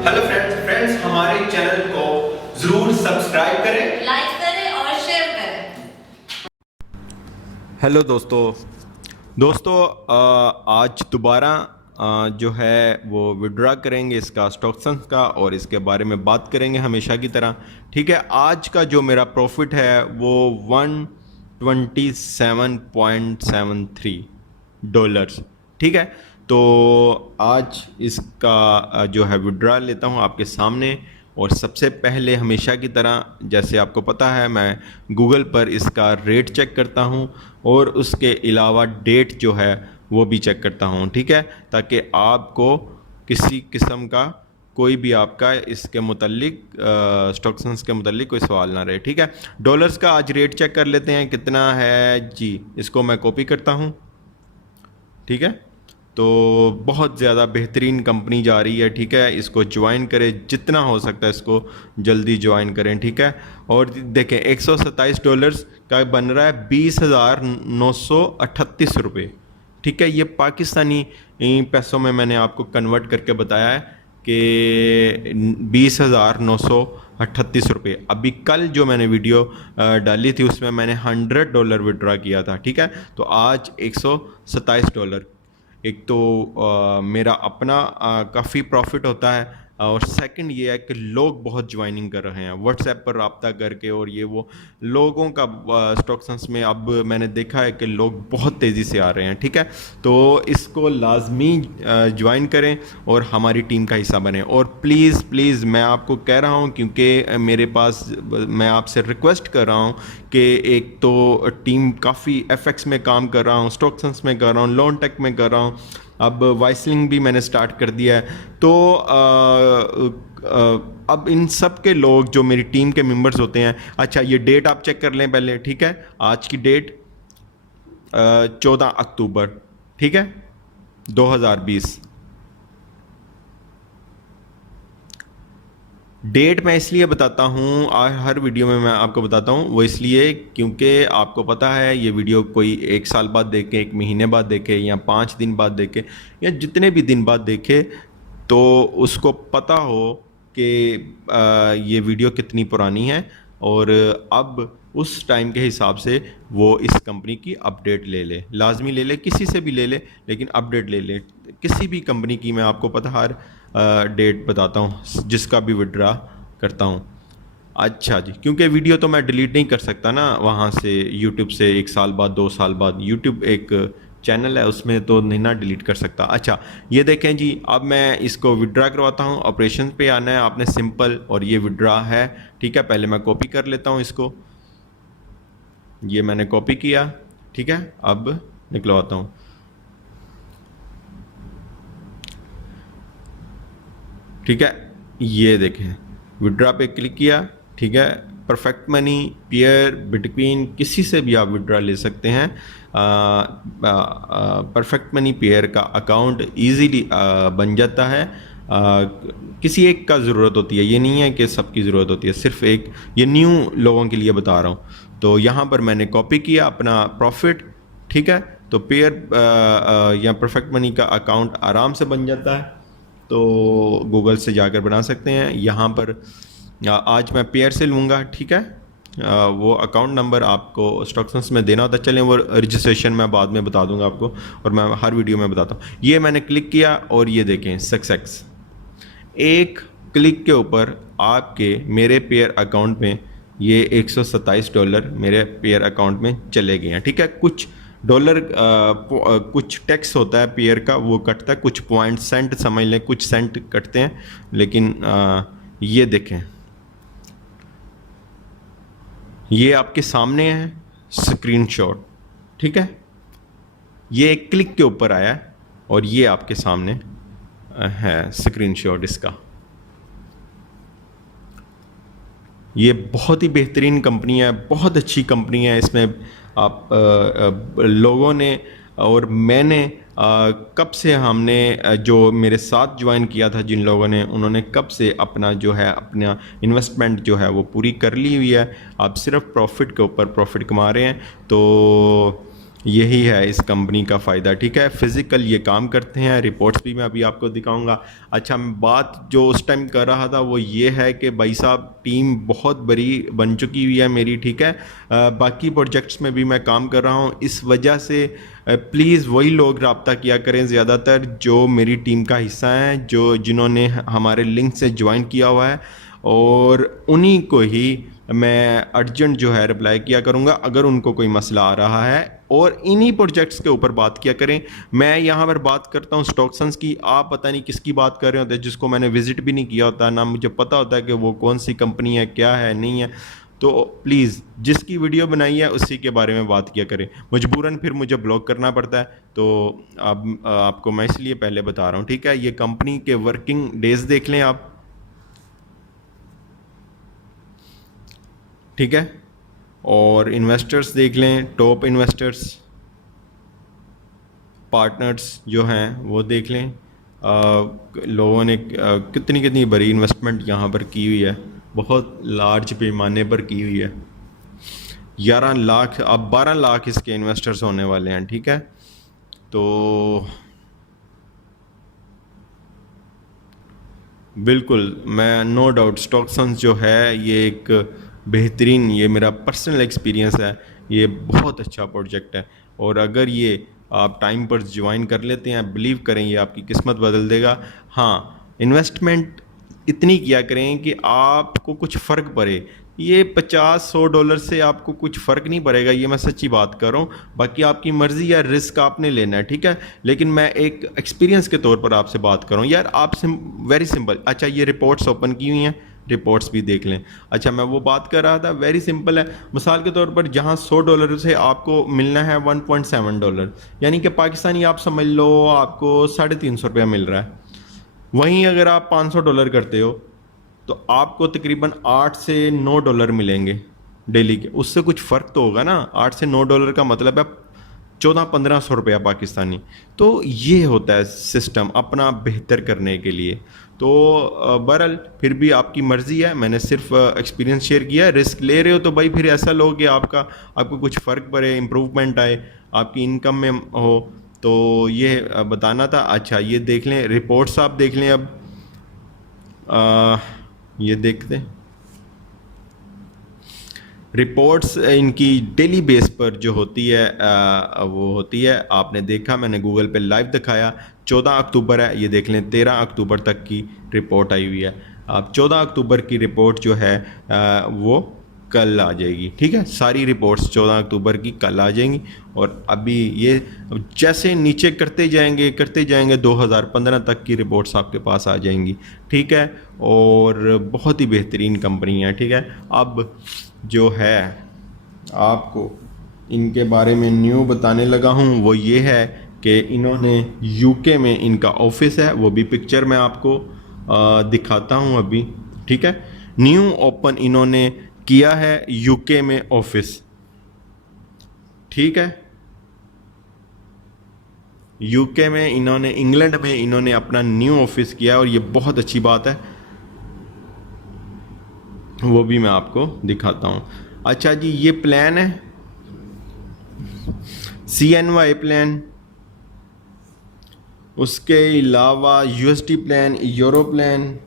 Hello friends हमारे channel को जरूर सब्सक्राइब करें, लाइक करें और शेयर करें। हेलो दोस्तों आज दोबारा जो है वो विड्रा करेंगे इसका स्टॉक्सन्स का और इसके बारे में बात करेंगे हमेशा की तरह। ठीक है, आज का जो मेरा प्रॉफिट है वो 127.73 डॉलर्स। ठीक है, तो आज इसका जो है विड्रा लेता हूँ आपके सामने। और सबसे पहले हमेशा की तरह जैसे आपको पता है मैं गूगल पर इसका रेट चेक करता हूँ और उसके अलावा डेट जो है वो भी चेक करता हूँ। ठीक है, ताकि आपको किसी किस्म का कोई भी आपका इसके मुतल्लिक स्टॉक्सन्स के मुतल्लिक कोई सवाल ना रहे। ठीक है, डॉलर्स का आज रेट चेक कर लेते हैं कितना है जी। इसको मैं कॉपी करता हूँ। ठीक है, तो बहुत ज़्यादा बेहतरीन कंपनी जा रही है। ठीक है, इसको ज्वाइन करें, जितना हो सकता है इसको जल्दी ज्वाइन करें। ठीक है, और देखें $127 का बन रहा है 20,938 रुपये। ठीक है, ये पाकिस्तानी पैसों में मैंने आपको कन्वर्ट करके बताया है कि 20,938 रुपये। अभी कल जो मैंने वीडियो डाली थी उसमें मैंने $100 विड्रा किया था। ठीक है, तो आज $127। एक तो मेरा अपना काफ़ी प्रॉफिट होता है और सेकंड ये है कि लोग बहुत ज्वाइनिंग कर रहे हैं व्हाट्सएप पर रब्ता करके। और ये वो लोगों का स्टॉक्सन्स में अब मैंने देखा है कि लोग बहुत तेज़ी से आ रहे हैं। ठीक है, तो इसको लाजमी ज्वाइन करें और हमारी टीम का हिस्सा बने। और प्लीज़ मैं आपको कह रहा हूँ क्योंकि मेरे पास मैं आपसे रिक्वेस्ट कर रहा हूँ कि एक तो टीम काफ़ी एफएक्स में काम कर रहा हूँ, स्टॉक्सन्स में कर रहा हूँ, लोन टेक में कर रहा हूँ, अब वाइसलिंग भी मैंने स्टार्ट कर दिया है। तो अब इन सब के लोग जो मेरी टीम के मेंबर्स होते हैं, अच्छा ये डेट आप चेक कर लें पहले। ठीक है, आज की डेट 14 अक्टूबर, ठीक है, 2020। डेट मैं इसलिए बताता हूँ हर वीडियो में मैं आपको बताता हूँ, वो इसलिए क्योंकि आपको पता है ये वीडियो कोई 1 साल बाद देखे, 1 महीने बाद देखे या 5 दिन बाद देखे या जितने भी दिन बाद देखे, तो उसको पता हो कि ये वीडियो कितनी पुरानी है और अब उस टाइम के हिसाब से वो इस कंपनी की अपडेट ले ले, लाजमी ले ले, किसी से भी ले ले लेकिन अपडेट ले ले। किसी भी कंपनी की मैं आपको पता हर डेट बताता हूँ जिसका भी विड्रा करता हूँ। अच्छा जी, क्योंकि वीडियो तो मैं डिलीट नहीं कर सकता ना वहाँ से, यूट्यूब से 1 साल बाद 2 साल बाद, यूट्यूब एक चैनल है उसमें तो नहीं ना डिलीट कर सकता। अच्छा ये देखें जी, अब मैं इसको विड्रा करवाता हूँ। ऑपरेशन पे आना है आपने सिंपल, और ये विड्रा है। ठीक है, पहले मैं कॉपी कर लेता हूँ इसको, ये मैंने कॉपी किया। ठीक है, अब निकलवाता हूँ। ठीक है, ये देखें विड्रा पे क्लिक किया। ठीक है, परफेक्ट मनी, पेयर, बिटकॉइन, किसी से भी आप विड्रा ले सकते हैं। परफेक्ट मनी पेयर का अकाउंट इजीली बन जाता है। किसी एक का ज़रूरत होती है, ये नहीं है कि सबकी ज़रूरत होती है, सिर्फ एक, ये न्यू लोगों के लिए बता रहा हूँ। तो यहाँ पर मैंने कॉपी किया अपना प्रॉफिट। ठीक है, तो पेयर या परफेक्ट मनी का अकाउंट आराम से बन जाता है, तो गूगल से जाकर बना सकते हैं। यहाँ पर आज मैं पेयर से लूँगा। ठीक है, वो अकाउंट नंबर आपको स्टॉक्सन्स में देना होता है। चलें वो रजिस्ट्रेशन मैं बाद में बता दूंगा आपको, और मैं हर वीडियो में बताता हूँ। ये मैंने क्लिक किया और ये देखें सक्सेस। एक क्लिक के ऊपर आपके मेरे पेयर अकाउंट में ये $127 मेरे पेयर अकाउंट में चले गए हैं। ठीक है, कुछ डॉलर कुछ टैक्स होता है पेयर का, वो कटता है, कुछ पॉइंट सेंट समझ लें, कुछ सेंट कटते हैं, लेकिन ये देखें ये आपके सामने है स्क्रीनशॉट। ठीक है, ये एक क्लिक के ऊपर आया है और ये आपके सामने है स्क्रीनशॉट इसका। ये बहुत ही बेहतरीन कंपनी है, बहुत अच्छी कंपनी है। इसमें आप लोगों ने और मैंने कब से हमने जो मेरे साथ ज्वाइन किया था जिन लोगों ने, उन्होंने कब से अपना जो है अपना इन्वेस्टमेंट जो है वो पूरी कर ली हुई है। आप सिर्फ प्रॉफिट के ऊपर प्रॉफिट कमा रहे हैं। तो यही है इस कंपनी का फ़ायदा, ठीक है। फिज़िकल ये काम करते हैं, रिपोर्ट्स भी मैं अभी आपको दिखाऊंगा। अच्छा, मैं बात जो उस टाइम कर रहा था वो ये है कि भाई साहब टीम बहुत बड़ी बन चुकी हुई है मेरी, ठीक है। बाकी प्रोजेक्ट्स में भी मैं काम कर रहा हूँ, इस वजह से प्लीज़ वही लोग रब्ता किया करें ज़्यादातर जो मेरी टीम का हिस्सा हैं, जो जिन्होंने हमारे लिंक से ज्वाइन किया हुआ है, और उन्हीं को ही मैं अर्जेंट जो है रिप्लाई किया करूँगा अगर उनको कोई मसला आ रहा है, और इन्हीं प्रोजेक्ट्स के ऊपर बात किया करें। मैं यहाँ पर बात करता हूँ स्टॉक्सन्स की, आप पता नहीं किसकी बात कर रहे होते हैं जिसको मैंने विजिट भी नहीं किया होता, ना मुझे पता होता है कि वो कौन सी कंपनी है, क्या है, नहीं है। तो प्लीज़ जिसकी वीडियो बनाई है उसी के बारे में बात किया करें, मजबूरन फिर मुझे ब्लॉक करना पड़ता है। तो अब आपको मैं इसलिए पहले बता रहा हूँ, ठीक है। ये कंपनी के वर्किंग डेज देख लें आप, ठीक है। और इन्वेस्टर्स देख लें, टॉप इन्वेस्टर्स पार्टनर्स जो हैं वो देख लें। लोगों ने कितनी कितनी बड़ी इन्वेस्टमेंट यहाँ पर की हुई है, बहुत लार्ज पैमाने पर की हुई है। 11 लाख, अब 12 लाख इसके इन्वेस्टर्स होने वाले हैं, ठीक है। तो बिल्कुल, मैं नो डाउट स्टॉक्सन्स जो है ये एक बेहतरीन, ये मेरा पर्सनल एक्सपीरियंस है, ये बहुत अच्छा प्रोजेक्ट है। और अगर ये आप टाइम पर ज्वाइन कर लेते हैं, बिलीव करें ये आपकी किस्मत बदल देगा। हाँ, इन्वेस्टमेंट इतनी किया करें कि आपको कुछ फ़र्क पड़े। ये 50-100 डॉलर से आपको कुछ फ़र्क नहीं पड़ेगा, ये मैं सच्ची बात कर रहा हूँ। बाकी आपकी मर्ज़ी या रिस्क आपने लेना है, ठीक है। लेकिन मैं एक एक्सपीरियंस के तौर पर आपसे बात कर रहा हूँ यार, आप वेरी सिंपल। अच्छा, ये रिपोर्ट्स ओपन की हुई हैं, रिपोर्ट्स भी देख लें। अच्छा, मैं वो बात कर रहा था, वेरी सिंपल है। मिसाल के तौर पर जहाँ 100 डॉलर से आपको मिलना है 1.7 डॉलर, यानी कि पाकिस्तानी आप समझ लो आपको 350 रुपया मिल रहा है। वहीं अगर आप 500 डॉलर करते हो तो आपको तकरीबन 8 से 9 डॉलर मिलेंगे डेली के। उससे कुछ फ़र्क तो होगा ना, 8 से 9 डॉलर का मतलब है 1400-1500 रुपया पाकिस्तानी। तो ये होता है सिस्टम अपना बेहतर करने के लिए। तो बहरहाल फिर भी आपकी मर्ज़ी है, मैंने सिर्फ एक्सपीरियंस शेयर किया है। रिस्क ले रहे हो तो भाई फिर ऐसा लो कि आपको कुछ फ़र्क पड़े, इम्प्रूवमेंट आए, आपकी इनकम में हो। तो ये बताना था। अच्छा, ये देख लें रिपोर्ट्स, आप देख लें अब। आ, ये देखते हैं रिपोर्ट्स इनकी डेली बेस पर जो होती है, वो होती है, आपने देखा मैंने गूगल पे लाइव दिखाया। 14 अक्टूबर है, ये देख लें 13 अक्टूबर तक की रिपोर्ट आई हुई है। अब 14 अक्टूबर की रिपोर्ट जो है वो कल आ जाएगी, ठीक है। सारी रिपोर्ट्स 14 अक्टूबर की कल आ जाएंगी। और अभी ये जैसे नीचे करते जाएंगे 2015 तक की रिपोर्ट्स आपके पास आ जाएंगी, ठीक है। और बहुत ही बेहतरीन कंपनी है, ठीक है। अब जो है आपको इनके बारे में न्यू बताने लगा हूँ वो ये है कि इन्होंने यूके में इनका ऑफिस है, वो भी पिक्चर में आपको दिखाता हूँ अभी, ठीक है। न्यू ओपन इन्होंने किया है यूके में ऑफिस, ठीक है। यूके में इन्होंने, इंग्लैंड में इन्होंने अपना न्यू ऑफिस किया और ये बहुत अच्छी बात है, वो भी मैं आपको दिखाता हूँ। अच्छा जी, ये प्लान है CNY प्लान, उसके अलावा USD प्लान, यूरो प्लान।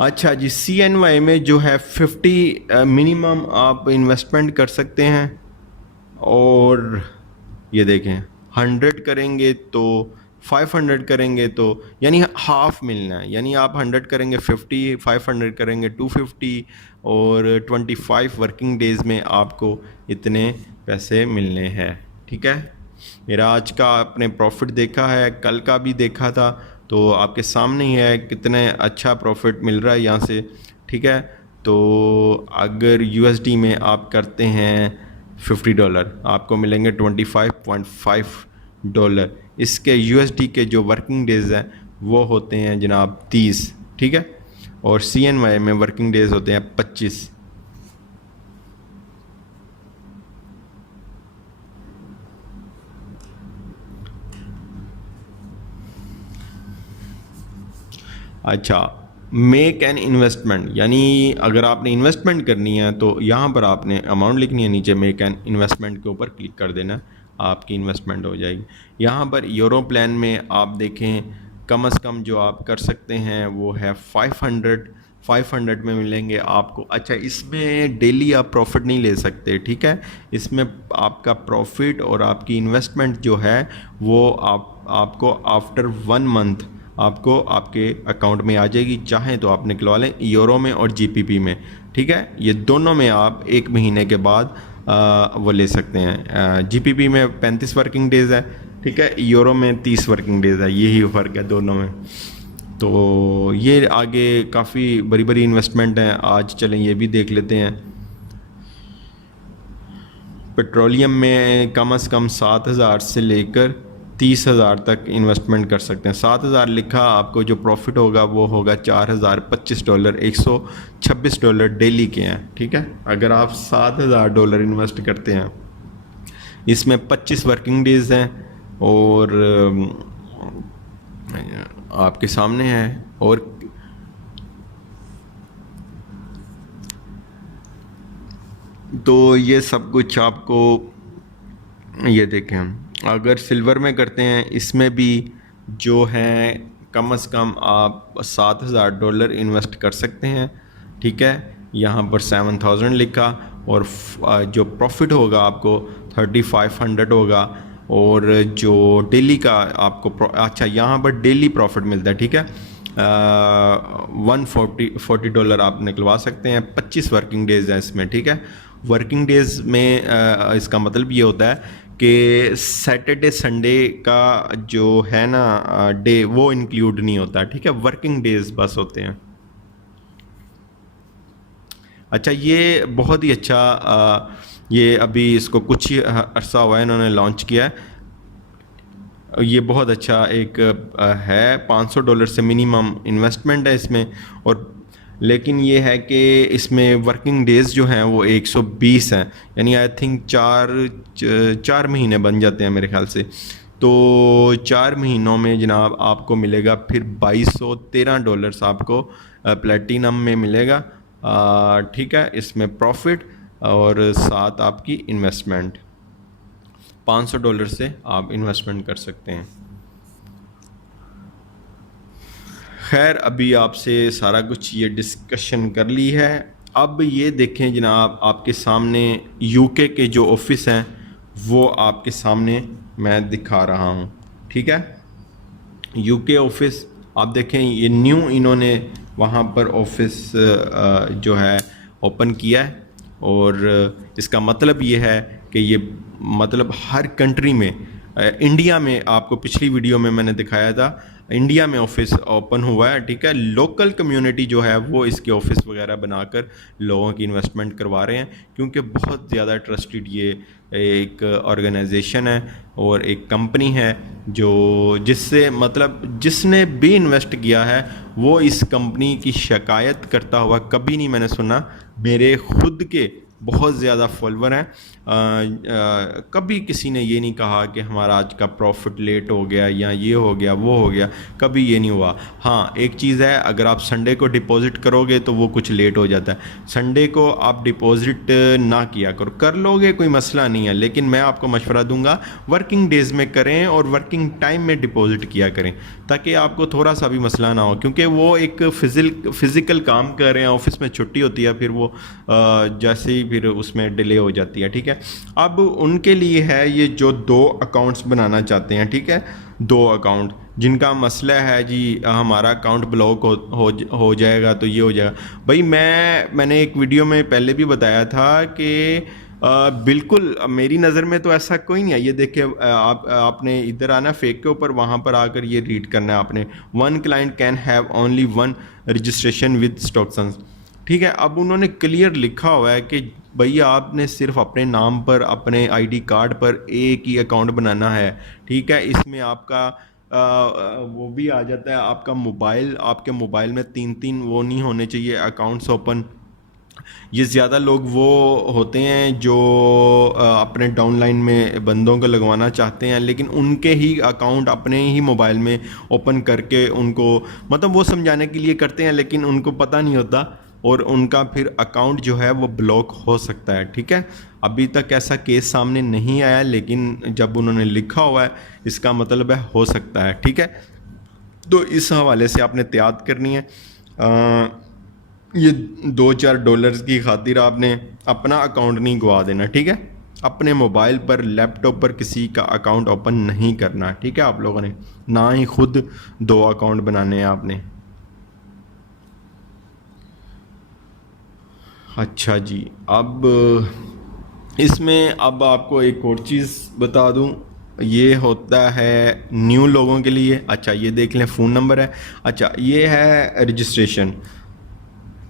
अच्छा जी, CNY में जो है 50 मिनिमम आप इन्वेस्टमेंट कर सकते हैं। और ये देखें 100 करेंगे तो 500 करेंगे तो यानी हाफ मिलना है, यानी आप 100 करेंगे 50, 500 करेंगे 250, और 25 वर्किंग डेज़ में आपको इतने पैसे मिलने हैं, ठीक है। मेरा आज का आपने प्रॉफिट देखा है, कल का भी देखा था, तो आपके सामने ही है कितने अच्छा प्रॉफिट मिल रहा है यहाँ से, ठीक है। तो अगर USD में आप करते हैं $50, आपको मिलेंगे $25.5। इसके USD के जो वर्किंग डेज़ हैं वो होते हैं जनाब 30, ठीक है। और CNY में वर्किंग डेज़ होते हैं 25। अच्छा, मेक एन इन्वेस्टमेंट, यानी अगर आपने इन्वेस्टमेंट करनी है तो यहाँ पर आपने अमाउंट लिखनी है, नीचे मेक एन इन्वेस्टमेंट के ऊपर क्लिक कर देना, आपकी इन्वेस्टमेंट हो जाएगी। यहाँ पर यूरो प्लान में आप देखें कम से कम जो आप कर सकते हैं वो है 500 में मिलेंगे आपको। अच्छा, इसमें डेली आप प्रॉफिट नहीं ले सकते, ठीक है। इसमें आपका प्रॉफिट और आपकी इन्वेस्टमेंट जो है वो आपको आफ्टर 1 मंथ आपको आपके अकाउंट में आ जाएगी। चाहें तो आप निकलवा लें यूरो में और जीपीपी में, ठीक है। ये दोनों में आप 1 महीने के बाद वो ले सकते हैं। जीपीपी में 35 वर्किंग डेज़ है, ठीक है, यूरो में 30 वर्किंग डेज़ है, यही फ़र्क है दोनों में। तो ये आगे काफ़ी बड़ी बड़ी इन्वेस्टमेंट हैं, आज चलें ये भी देख लेते हैं। पेट्रोलियम में कम से कम 7,000 से लेकर 30,000 तक इन्वेस्टमेंट कर सकते हैं। 7,000 लिखा, आपको जो प्रॉफिट होगा वो होगा $4,025, $126 डेली के हैं, ठीक है। अगर आप $7,000 इन्वेस्ट करते हैं, इसमें 25 वर्किंग डेज़ हैं और आपके सामने है। और तो ये सब कुछ आपको, ये देखें, अगर सिल्वर में करते हैं इसमें भी जो है कम से कम आप $7,000 इन्वेस्ट कर सकते हैं, ठीक है। यहाँ पर 7,000 लिखा और जो प्रॉफिट होगा आपको 3,500 होगा। और जो डेली का आपको अच्छा, यहाँ पर डेली प्रॉफिट मिलता है, ठीक है। $140 आप निकलवा सकते हैं। 25 वर्किंग डेज़ है इसमें, ठीक है। वर्किंग डेज़ में इसका मतलब ये होता है कि सैटरडे संडे का जो है ना डे वो इंक्लूड नहीं होता, ठीक है। वर्किंग डेज़ बस होते हैं। अच्छा, ये बहुत ही अच्छा ये अभी इसको कुछ ही अरसा हुआ है इन्होंने लॉन्च किया है। ये बहुत अच्छा एक है, $500 से मिनिमम इन्वेस्टमेंट है इसमें। और लेकिन ये है कि इसमें वर्किंग डेज़ जो हैं वो 120 हैं, यानी आई थिंक 4 महीने बन जाते हैं मेरे ख्याल से। तो 4 महीनों में जनाब आपको मिलेगा फिर $2,213 आपको प्लेटिनम में मिलेगा, ठीक है। इसमें प्रॉफिट और साथ आपकी इन्वेस्टमेंट $500 से आप इन्वेस्टमेंट कर सकते हैं। खैर, अभी आपसे सारा कुछ ये डिस्कशन कर ली है। अब ये देखें जनाब, आपके सामने यूके के जो ऑफिस हैं वो आपके सामने मैं दिखा रहा हूँ, ठीक है। यूके ऑफिस आप देखें, ये न्यू इन्होंने वहाँ पर ऑफिस जो है ओपन किया है। और इसका मतलब ये है कि ये मतलब हर कंट्री में, इंडिया में आपको पिछली वीडियो में मैंने दिखाया था, इंडिया में ऑफिस ओपन हुआ है, ठीक है। लोकल कम्युनिटी जो है वो इसके ऑफिस वगैरह बनाकर लोगों की इन्वेस्टमेंट करवा रहे हैं, क्योंकि बहुत ज़्यादा ट्रस्टेड ये एक ऑर्गेनाइजेशन है और एक कंपनी है जो जिससे मतलब जिसने भी इन्वेस्ट किया है वो इस कंपनी की शिकायत करता हुआ कभी नहीं मैंने सुना। मेरे खुद के बहुत ज़्यादा फॉलोवर हैं, कभी किसी ने ये नहीं कहा कि हमारा आज का प्रॉफिट लेट हो गया या ये हो गया वो हो गया, कभी ये नहीं हुआ। हाँ, एक चीज़ है, अगर आप संडे को डिपॉजिट करोगे तो वो कुछ लेट हो जाता है। संडे को आप डिपॉजिट ना किया करो, कर लोगे कोई मसला नहीं है, लेकिन मैं आपको मशवरा दूंगा वर्किंग डेज़ में करें और वर्किंग टाइम में डिपॉजिट किया करें, ताकि आपको थोड़ा सा भी मसला ना हो, क्योंकि वो एक फिज़िकल काम कर रहे हैं, ऑफिस में छुट्टी होती है, फिर वो जैसे ही फिर उसमें डिले हो जाती है, ठीक है। अब उनके लिए है ये जो 2 अकाउंट्स बनाना चाहते हैं, ठीक है, 2 अकाउंट जिनका मसला है जी हमारा अकाउंट ब्लॉक हो जाएगा तो ये हो जाएगा। भाई मैंने एक वीडियो में पहले भी बताया था कि बिल्कुल मेरी नज़र में तो ऐसा कोई नहीं है। ये देखिए, आपने इधर आना फेक के ऊपर, वहाँ पर आकर ये रीड करना है आपने, 1 client can have only 1 registration with स्टॉक्सन्स, ठीक है। अब उन्होंने क्लियर लिखा हुआ है कि भैया आपने सिर्फ अपने नाम पर, अपने आईडी कार्ड पर एक ही अकाउंट बनाना है, ठीक है। इसमें आपका वो भी आ जाता है, आपका मोबाइल, आपके मोबाइल में 3 वो नहीं होने चाहिए अकाउंट्स ओपन। ये ज़्यादा लोग वो होते हैं जो अपने डाउनलाइन में बंदों को लगवाना चाहते हैं, लेकिन उनके ही अकाउंट अपने ही मोबाइल में ओपन करके उनको मतलब वो समझाने के लिए करते हैं, लेकिन उनको पता नहीं होता और उनका फिर अकाउंट जो है वो ब्लॉक हो सकता है। ठीक है, अभी तक ऐसा केस सामने नहीं आया, लेकिन जब उन्होंने लिखा हुआ है इसका मतलब है हो सकता है। ठीक है, तो इस हवाले से आपने एहतियात करनी है। ये $2-4 की खातिर आपने अपना अकाउंट नहीं गवा देना। ठीक है, अपने मोबाइल पर लैपटॉप पर किसी का अकाउंट ओपन नहीं करना। ठीक है, आप लोगों ने ना ही खुद 2 अकाउंट बनाने हैं आपने। अच्छा जी, अब इसमें अब आपको एक और चीज़ बता दूं, ये होता है न्यू लोगों के लिए। अच्छा, ये देख लें, फ़ोन नंबर है। अच्छा, ये है रजिस्ट्रेशन।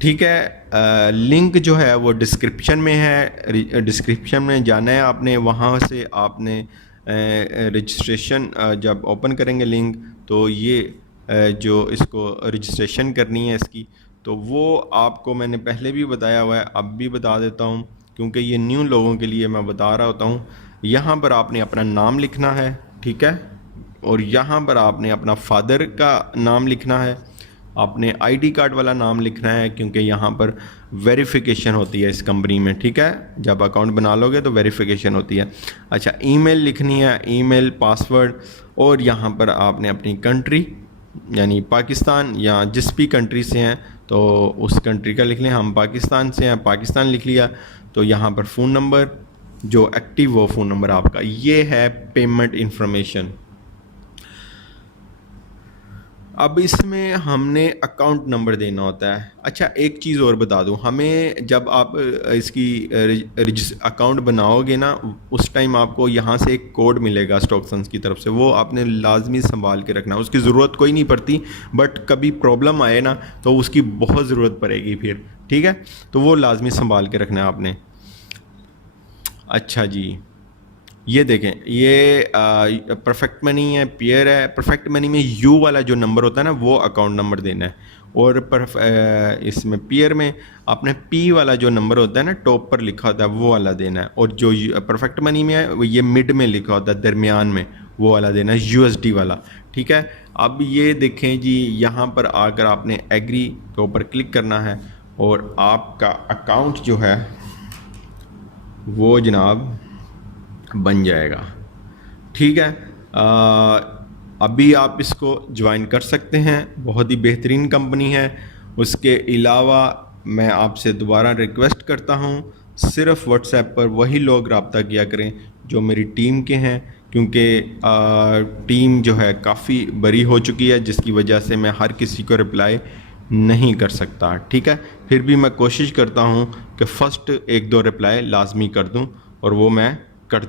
ठीक है, लिंक जो है वो डिस्क्रिप्शन में है, डिस्क्रिप्शन में जाना है आपने, वहाँ से आपने रजिस्ट्रेशन जब ओपन करेंगे लिंक तो ये जो इसको रजिस्ट्रेशन करनी है इसकी, तो वो आपको मैंने पहले भी बताया हुआ है, अब भी बता देता हूँ क्योंकि ये न्यू लोगों के लिए मैं बता रहा होता हूँ। यहाँ पर आपने अपना नाम लिखना है। ठीक है, और यहाँ पर आपने अपना फादर का नाम लिखना है, आपने आईडी कार्ड वाला नाम लिखना है क्योंकि यहाँ पर वेरिफिकेशन होती है इस कंपनी में। ठीक है, जब अकाउंट बना लोगे तो वेरिफिकेशन होती है। अच्छा, ईमेल लिखनी है, ईमेल, पासवर्ड, और यहाँ पर आपने अपनी कंट्री यानी पाकिस्तान या जिस भी कंट्री से हैं तो उस कंट्री का लिख लें। हम पाकिस्तान से हैं, पाकिस्तान लिख लिया। तो यहाँ पर फ़ोन नंबर जो एक्टिव वो फ़ोन नंबर आपका, ये है पेमेंट इंफॉर्मेशन। अब इसमें हमने अकाउंट नंबर देना होता है। अच्छा, एक चीज़ और बता दूं, हमें जब आप इसकी अकाउंट बनाओगे ना, उस टाइम आपको यहाँ से एक कोड मिलेगा स्टॉकसंस की तरफ से, वो आपने लाजमी संभाल के रखना। उसकी ज़रूरत कोई नहीं पड़ती, बट कभी प्रॉब्लम आए ना तो उसकी बहुत ज़रूरत पड़ेगी फिर। ठीक है, तो वो लाजमी संभाल के रखना है आपने। अच्छा जी, ये देखें, ये परफेक्ट मनी है, पेयर है। परफेक्ट मनी में यू वाला जो नंबर होता है ना वो अकाउंट नंबर देना है, और इसमें पेयर में आपने पी वाला जो नंबर होता है ना टॉप पर लिखा होता है वो वाला देना है, और जो परफेक्ट मनी में है वो ये मिड में लिखा होता है दरमियान में, वो वाला देना है, यूएसडी वाला। ठीक है, अब ये देखें जी, यहाँ पर आकर आपने एग्री के ऊपर क्लिक करना है और आपका अकाउंट जो है वो जनाब बन जाएगा। ठीक है, अभी आप इसको ज्वाइन कर सकते हैं, बहुत ही बेहतरीन कंपनी है। उसके अलावा मैं आपसे दोबारा रिक्वेस्ट करता हूँ, सिर्फ व्हाट्सएप पर वही लोग रब्ता किया करें जो मेरी टीम के हैं, क्योंकि टीम जो है काफ़ी बड़ी हो चुकी है, जिसकी वजह से मैं हर किसी को रिप्लाई नहीं कर सकता। ठीक है, फिर भी मैं कोशिश करता हूँ कि फ़र्स्ट 1-2 रिप्लाई लाजमी कर दूँ, और वो मैं कर